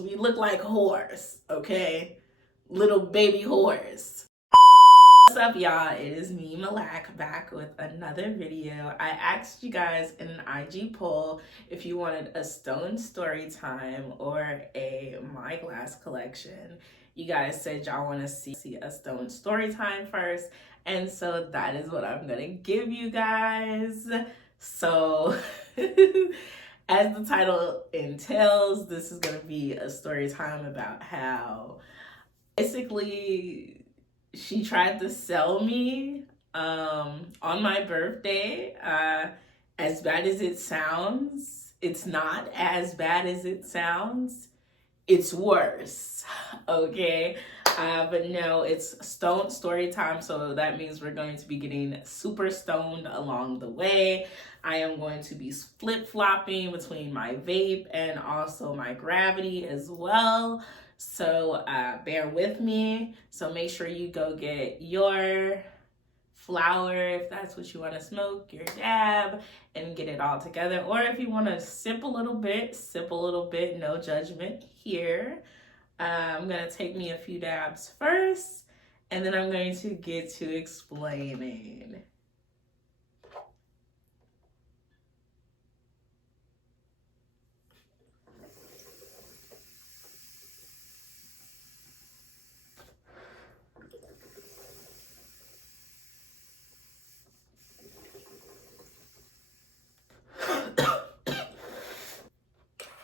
We look like whores, okay? Little baby whores. What's up, y'all? It is me, Malak, back with another video. I asked you guys in an IG poll if you wanted a stone story time or a My Glass collection. You guys said y'all want to see a stone story time first, and so that is what I'm gonna give you guys. So as the title entails, this is gonna be a story time about how basically she tried to sell me on my birthday. As bad as it sounds, it's not as bad as it sounds. It's worse, okay? But no, it's stone story time, so that means we're going to be getting super stoned along the way. I am going to be flip-flopping between my vape and also my gravity as well. So bear with me. So make sure you go get your flower if that's what you want to smoke, your dab, and get it all together. Or if you want to sip a little bit, no judgment here. I'm going to take me a few dabs first, and then I'm going to get to explaining.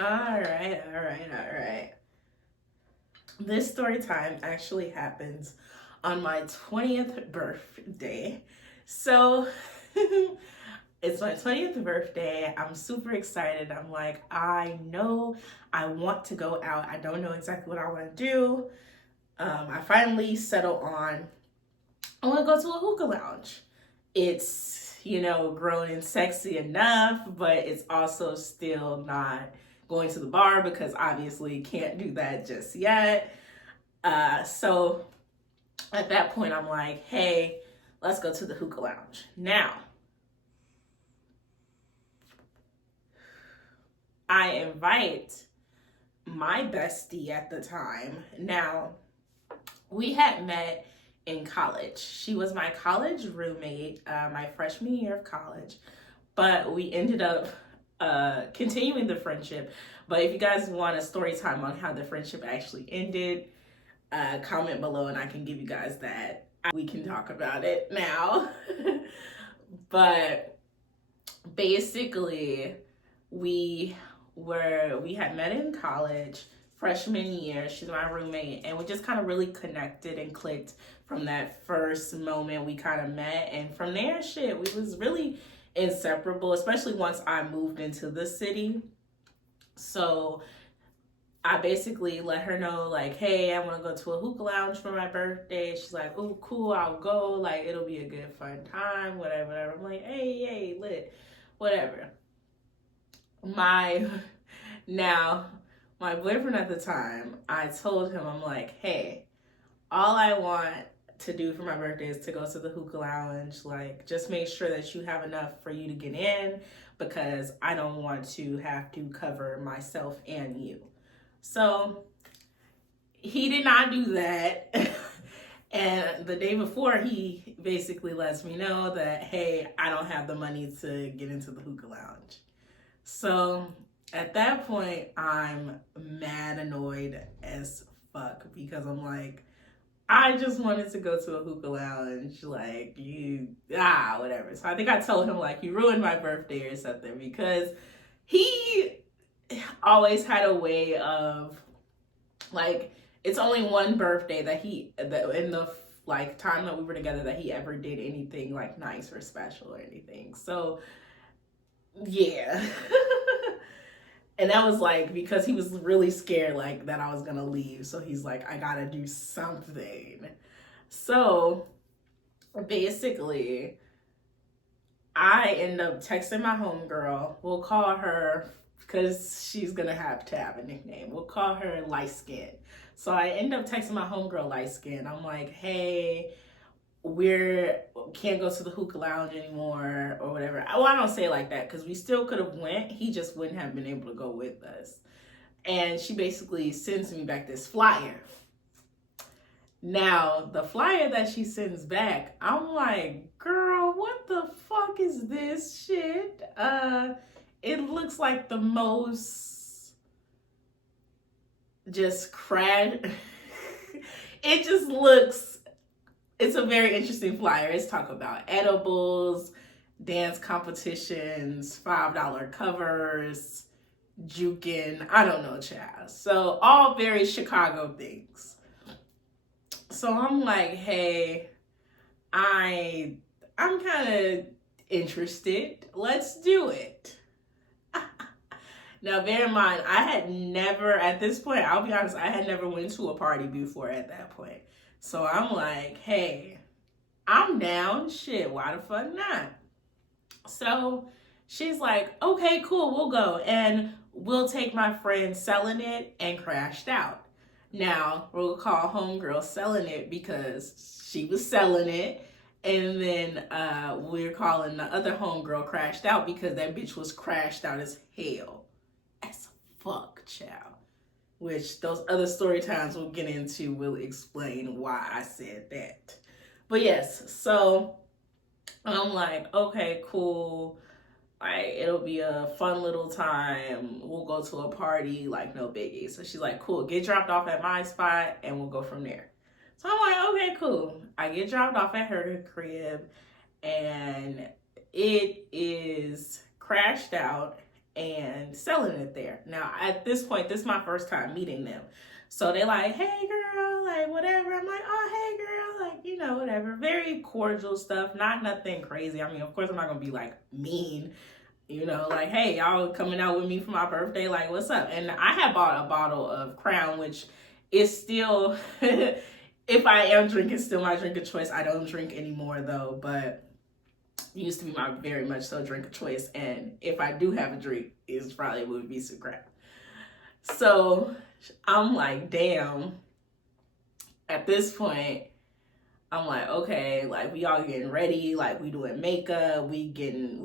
All right. This story time actually happens on my 20th birthday. So it's my 20th birthday. I'm super excited. I'm like, I know I want to go out. I don't know exactly what I want to do. I finally settle on, I want to go to a hookah lounge. It's, grown and sexy enough, but it's also still not going to the bar because obviously can't do that just yet. So at that point, I'm like, hey, let's go to the hookah lounge. Now, I invite my bestie at the time. Now, we had met in college. She was my college roommate, my freshman year of college, but we ended up continuing the friendship. But if you guys want a story time on how the friendship actually ended, comment below and I can give you guys that. We can talk about it now. But basically, we had met in college freshman year. She's my roommate, and we just kind of really connected and clicked from that first moment we kind of met. And from there, we was really inseparable, especially once I moved into the city. So I basically let her know, like, hey, I want to go to a hookah lounge for my birthday. She's like, oh, cool, I'll go. Like, it'll be a good, fun time, whatever. I'm like, hey, lit, whatever. My boyfriend at the time, I told him, I'm like, hey, all I want to do for my birthday is to go to the hookah lounge. Like, just make sure that you have enough for you to get in because I don't want to have to cover myself and you. So he did not do that. And the day before, he basically lets me know that, hey, I don't have the money to get into the hookah lounge. So at that point, I'm mad annoyed as fuck because I'm like, I just wanted to go to a hookah lounge, like, whatever. So I think I told him, like, you ruined my birthday or something because he always had a way of, like, it's only one birthday that in the, like, time that we were together that he ever did anything, like, nice or special or anything. So, yeah. And that was like because he was really scared like that I was gonna leave. So he's like, I gotta do something. So basically, I end up texting my homegirl. We'll call her, because she's gonna have to have a nickname. We'll call her Light Skin. So I end up texting my homegirl Light Skin. I'm like, hey, can't go to the hookah lounge anymore or whatever. Well, I don't say it like that because we still could have went. He just wouldn't have been able to go with us. And she basically sends me back this flyer. Now, the flyer that she sends back, I'm like, girl, what the fuck is this shit? It looks like the most just crash. It just looks, it's a very interesting flyer. It's talking about edibles, dance competitions, $5 covers, juking, I don't know, child. So all very Chicago things. So I'm like, hey, I'm kind of interested. Let's do it. Now, bear in mind, I had never, at this point, I'll be honest, I had never went to a party before at that point. So I'm like, hey, I'm down. Shit, why the fuck not? So she's like, okay, cool, we'll go. And we'll take my friend Selling It and Crashed Out. Now, we'll call homegirl Selling It because she was selling it. And then we're calling the other homegirl Crashed Out because that bitch was crashed out as hell. As fuck, child. Which those other story times we'll get into will explain why I said that. But yes, so I'm like, okay, cool. Like, it'll be a fun little time. We'll go to a party, like, no biggie. So she's like, cool, get dropped off at my spot and we'll go from there. So I'm like, okay, cool. I get dropped off at her crib and it is Crashed Out and Selling It there. Now, at this point, this is my first time meeting them. So they're like, hey, girl, like, whatever. I'm like, oh, hey, girl, like, you know, whatever. Very cordial stuff, not nothing crazy. I mean, of course, I'm not going to be, like, mean, you know, like, hey, y'all coming out with me for my birthday, like, what's up? And I had bought a bottle of Crown, which is still, if I am drinking, still my drink of choice. I don't drink anymore, though, but it used to be my very much so drink of choice. And if I do have a drink, it probably would be some crap. So I'm like, damn. At this point, I'm like, okay, like, we all getting ready, like, we doing makeup, we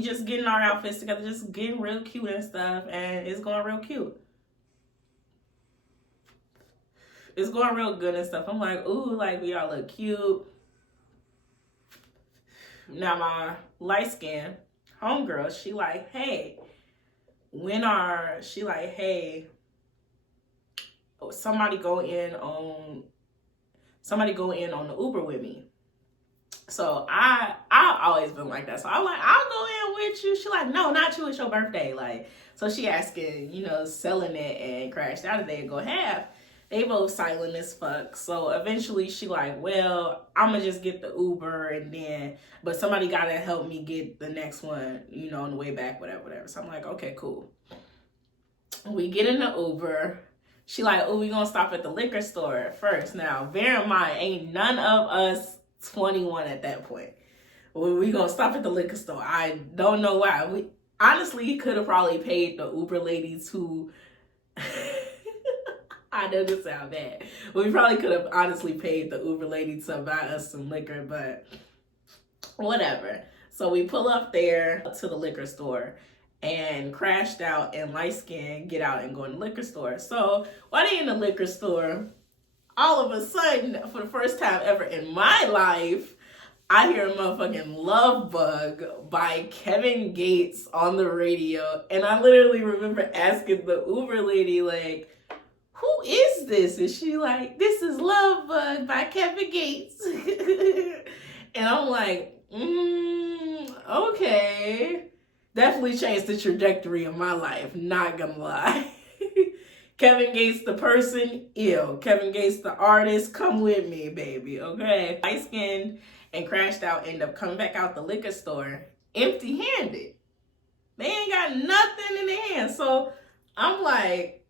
just getting our outfits together, just getting real cute and stuff, and it's going real cute. It's going real good and stuff. I'm like, ooh, like, we all look cute. Now, my light-skinned homegirl, she like, hey, somebody go in on the Uber with me. So I've always been like that. So I'm like, I'll go in with you. She like, no, not you. It's your birthday. Like, so she asking, you know, Selling It and Crashed Out if they go half. They both silent as fuck. So eventually she like, well, I'm gonna just get the Uber and then, but somebody gotta help me get the next one, you know, on the way back, whatever. So I'm like, okay, cool. We get in the Uber. She like, oh, we gonna stop at the liquor store first. Now, bear in mind, ain't none of us 21 at that point. We gonna stop at the liquor store. I don't know why. We honestly could have probably paid the Uber ladies who, I know this sound bad. We probably could have honestly paid the Uber lady to buy us some liquor, but whatever. So we pull up there to the liquor store. And Crashed Out and Light Skin get out and go in the liquor store. So while they in the liquor store, all of a sudden, for the first time ever in my life, I hear a motherfucking Love Bug by Kevin Gates on the radio. And I literally remember asking the Uber lady, like, who is this? And she like, this is Love Bug by Kevin Gates. And I'm like, okay. Definitely changed the trajectory of my life, not gonna lie. Kevin Gates the person, ew. Kevin Gates the artist, come with me, baby, okay? Light Skinned and Crashed Out end up coming back out the liquor store empty-handed. They ain't got nothing in their hands. So I'm like,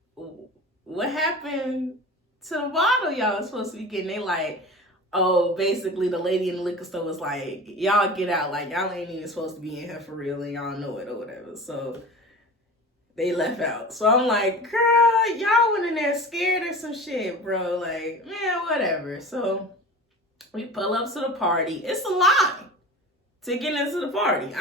what happened to the bottle y'all was supposed to be getting? They like, oh, basically the lady in the liquor store was like, y'all get out. Like, y'all ain't even supposed to be in here for real and y'all know it or whatever. So they left out. So I'm like, girl, y'all went in there scared or some shit, bro. Like, man, whatever. So we pull up to the party. It's a line to get into the party.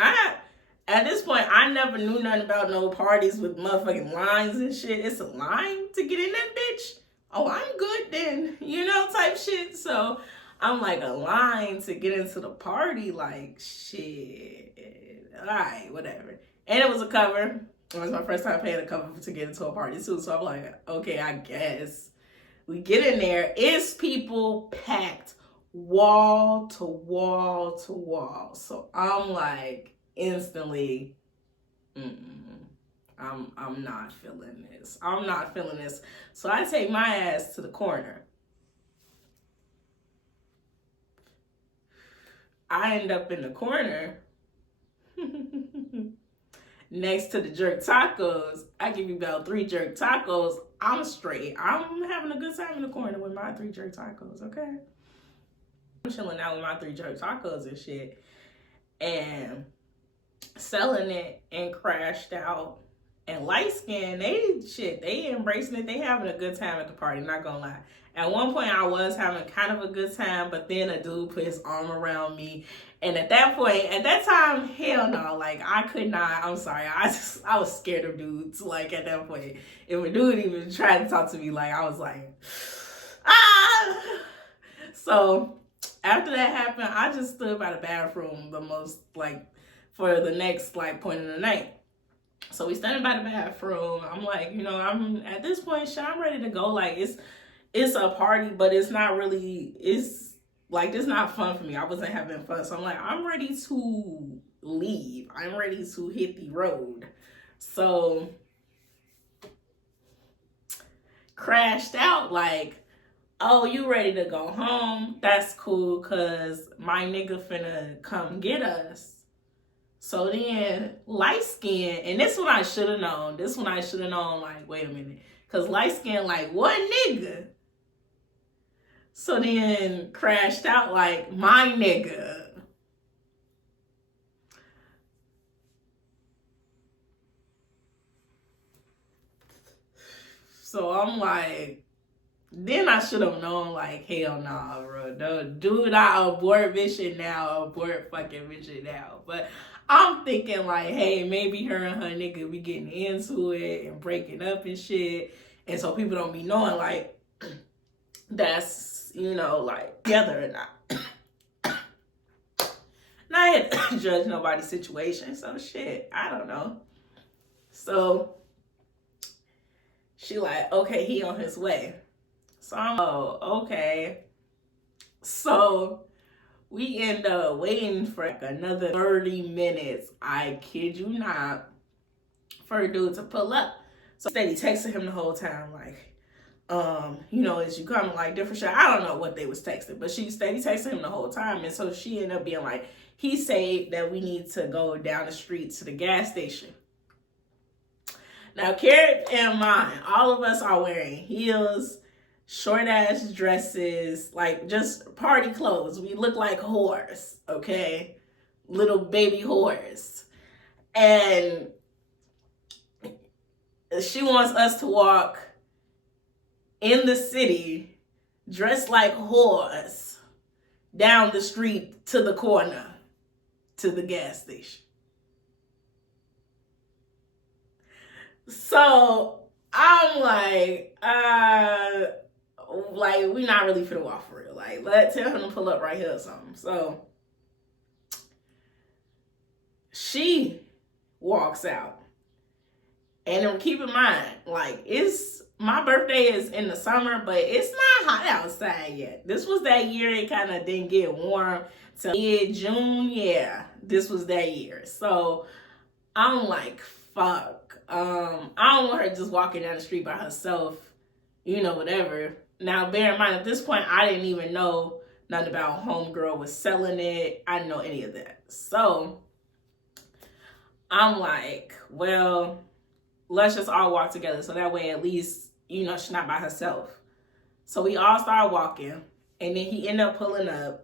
At this point, I never knew nothing about no parties with motherfucking lines and shit. It's a line to get in that bitch? Oh, I'm good then, you know, type shit. So I'm like, a line to get into the party? Like, shit. All right, whatever. And it was a cover. It was my first time paying a cover to get into a party too. So I'm like, okay, I guess. We get in there. It's people packed wall to wall to wall. So I'm like, instantly, I'm not feeling this. I'm not feeling this. So I take my ass to the corner. I end up in the corner next to the jerk tacos. I give you about 3 jerk tacos. I'm straight. I'm having a good time in the corner with my 3 jerk tacos, okay? I'm chilling out with my 3 jerk tacos and shit. And selling it and crashed out. And light skin, they embracing it. They having a good time at the party, not gonna lie. At one point I was having kind of a good time, but then a dude put his arm around me. And at that time, hell no, like I could not, I'm sorry. I was scared of dudes. Like at that point, if a dude even tried to talk to me, like I was like, ah. So after that happened, I just stood by the bathroom the most, like, for the next, like, point of the night. So we standing by the bathroom. I'm like, you know, I'm at this point, shit, I'm ready to go. Like, it's a party, but it's not really, it's like, it's not fun for me. I wasn't having fun. So I'm like, I'm ready to leave. I'm ready to hit the road. So crashed out, like, oh, you ready to go home? That's cool, cause my nigga finna come get us. So then light skin, and this one I should have known. Like, wait a minute. Cause light skin, like, what nigga? So then crashed out like, my nigga. So I'm like, then I should have known, like, hell nah, bro. No, do not abort mission now. Abort fucking mission now. But I'm thinking, like, hey, maybe her and her nigga be getting into it and breaking up and shit. And so people don't be knowing, like, that's, you know, like, together or not. Not here to judge nobody's situation. So, shit, I don't know. So, she like, okay, he on his way. So I'm, oh, okay. So we end up waiting for like another 30 minutes. I kid you not, for a dude to pull up. So steady texting him the whole time, like, you know, is you coming, like, different shit. I don't know what they was texting, but she steady texting him the whole time. And so she ended up being like, he said that we need to go down the street to the gas station. Now, keep in mind, all of us are wearing heels, short ass dresses, like just party clothes. We look like whores, okay? Little baby whores. And she wants us to walk in the city dressed like whores down the street to the corner to the gas station. So I'm like, we not really finna walk for real. Like, tell him to pull up right here or something. So she walks out. And then keep in mind, like, my birthday is in the summer, but it's not hot outside yet. This was that year it kind of didn't get warm till mid-June. Yeah, this was that year. So I'm like, fuck. I don't want her just walking down the street by herself, you know, whatever. Now, bear in mind, at this point, I didn't even know nothing about homegirl was selling it. I didn't know any of that. So I'm like, well, let's just all walk together. So that way, at least, you know, she's not by herself. So we all started walking, and then he ended up pulling up.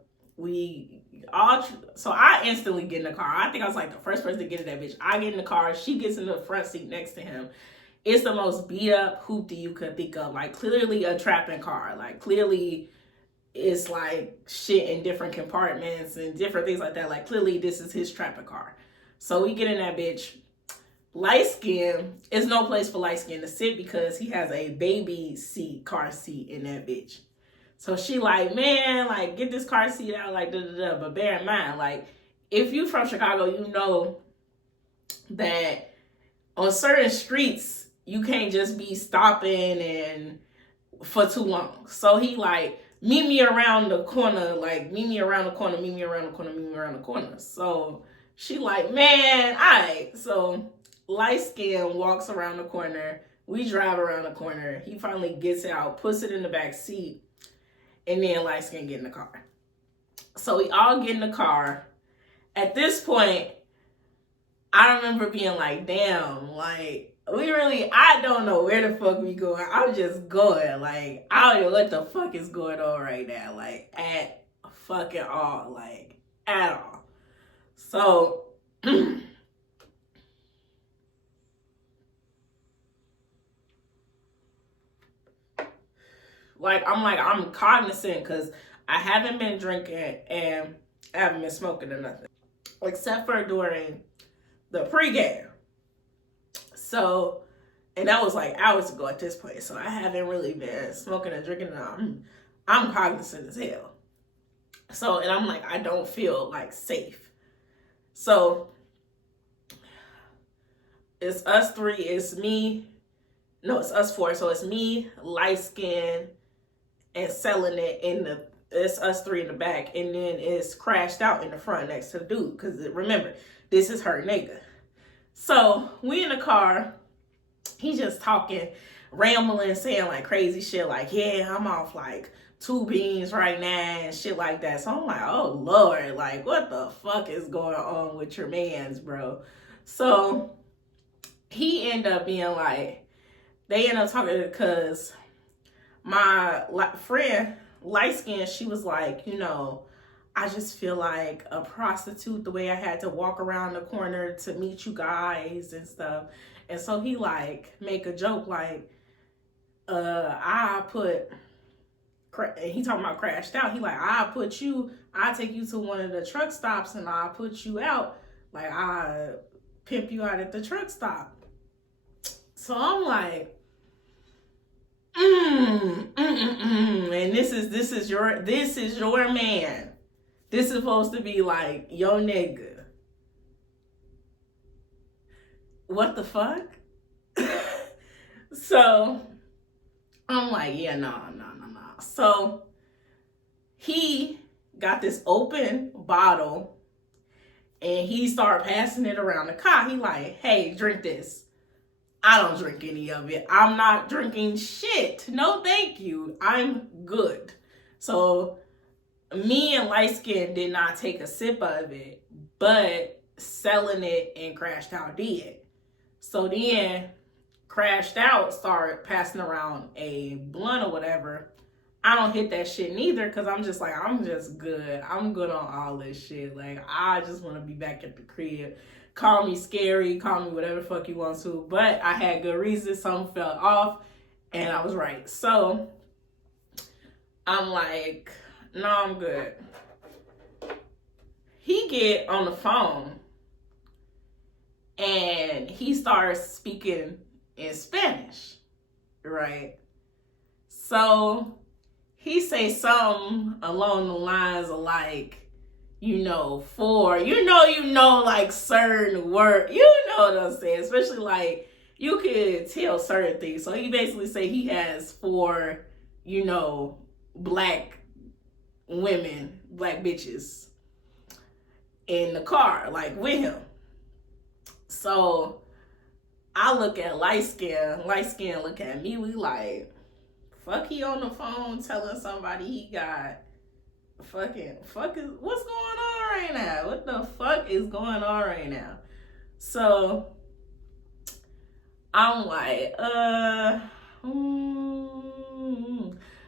So I instantly get in the car. I think I was like the first person to get in that bitch. I get in the car. She gets in the front seat next to him. It's the most beat up hoopty you could think of. Like, clearly a trapping car. Like, clearly it's like shit in different compartments and different things like that. Like, clearly this is his trapping car. So we get in that bitch. Light skin is no place for light skin to sit because he has a baby seat, car seat in that bitch. So she like, man, like, get this car seat out, like, da-da-da. But bear in mind, like, if you from Chicago, you know that on certain streets, you can't just be stopping and for too long. So he like, meet me around the corner, like, meet me around the corner, meet me around the corner, meet me around the corner. So she like, man, all right. So light skin walks around the corner. We drive around the corner. He finally gets out, puts it in the back seat, and then light skin get in the car. So we all get in the car. At this point, I remember being like, damn, like, I don't know where the fuck we going. I'm just going. Like, I don't know what the fuck is going on right now. Like, at fucking all. Like, at all. So, I'm cognizant because I haven't been drinking and I haven't been smoking or nothing. Except for during the pregame. So, and that was like hours ago at this point. So I haven't really been smoking or drinking. I'm cognizant as hell. So, and I'm like, I don't feel like safe. So it's us three, it's us four. So it's me, light skin, and selling it it's us three in the back, and then it's crashed out in the front next to the dude. Because remember, this is her nigga. So we in the car, he just talking, rambling, saying like crazy shit, like, yeah, I'm off like 2 beans right now and shit like that. So I'm like, oh Lord, like, what the fuck is going on with your mans, bro? So he ended up being like, they end up talking because my friend, light skin, she was like, you know, I just feel like a prostitute the way I had to walk around the corner to meet you guys and stuff. And so he like make a joke like, he talking about crashed out. He like, I'll take you to one of the truck stops and I'll put you out. Like, I pimp you out at the truck stop. So I'm like, and this is your man. This is supposed to be like your nigga. What the fuck? So I'm like, yeah, no. So he got this open bottle and he started passing it around the car. He like, hey, drink this. I don't drink any of it. I'm not drinking shit. No, thank you. I'm good. So me and light skin did not take a sip of it, but selling it and crashed out did. So then crashed out started passing around a blunt or whatever. I don't hit that shit neither because I'm just like, I'm just good. I'm good on all this shit. Like, I just want to be back at the crib. Call me scary, call me whatever the fuck you want to. But I had good reasons. Something fell off and I was right. So I'm like, no, I'm good. He get on the phone and he starts speaking in Spanish, right? So he say something along the lines of like, like certain word, what I'm saying? Especially like you could tell certain things. So he basically say he has 4, black women, black bitches in the car, like with him. So I look at light skin look at me, we like, fuck, he on the phone telling somebody he got what's going on right now? What the fuck is going on right now? So I'm like,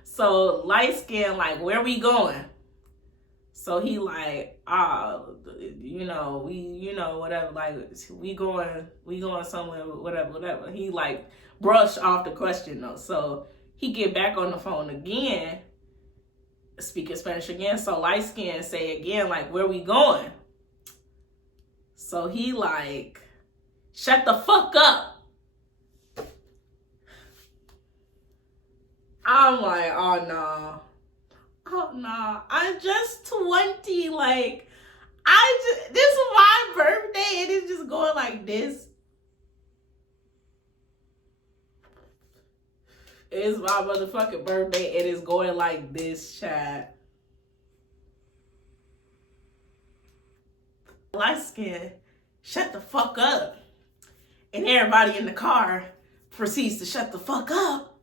So light skin like, where we going? So he like, whatever, like we going somewhere, whatever. He like brushed off the question though. So he get back on the phone again, speaking Spanish again. So light skin say again, like, where we going? So he like, shut the fuck up. I'm like, oh no. Oh no. I'm just 20. Like, this is my birthday and it's just going like this. It's my motherfucking birthday and it's going like this, chat. Light skin, shut the fuck up. And everybody in the car proceeds to shut the fuck up.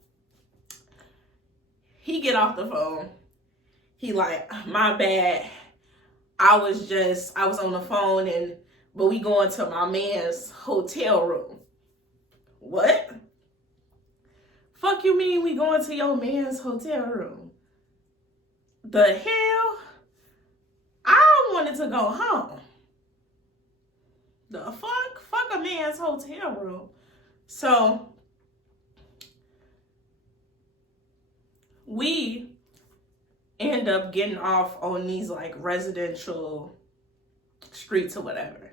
He get off the phone. He like, my bad. I was on the phone but we going to my man's hotel room. What? Fuck you mean we going to your man's hotel room? The hell? I wanted to go home. The fuck? Fuck a man's hotel room. So we end up getting off on these like residential streets or whatever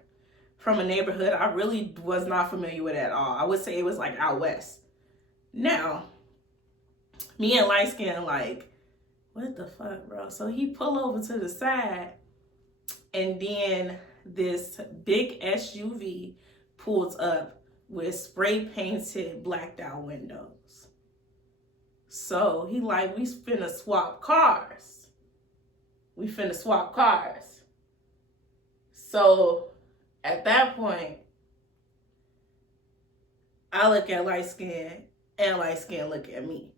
from a neighborhood I really was not familiar with at all. I would say it was like out west. Now, me and light skin like, what the fuck, bro? So he pull over to the side and then this big SUV pulls up with spray painted blacked out windows. So he like, we finna swap cars. So at that point, I look at light skin and light skin look at me.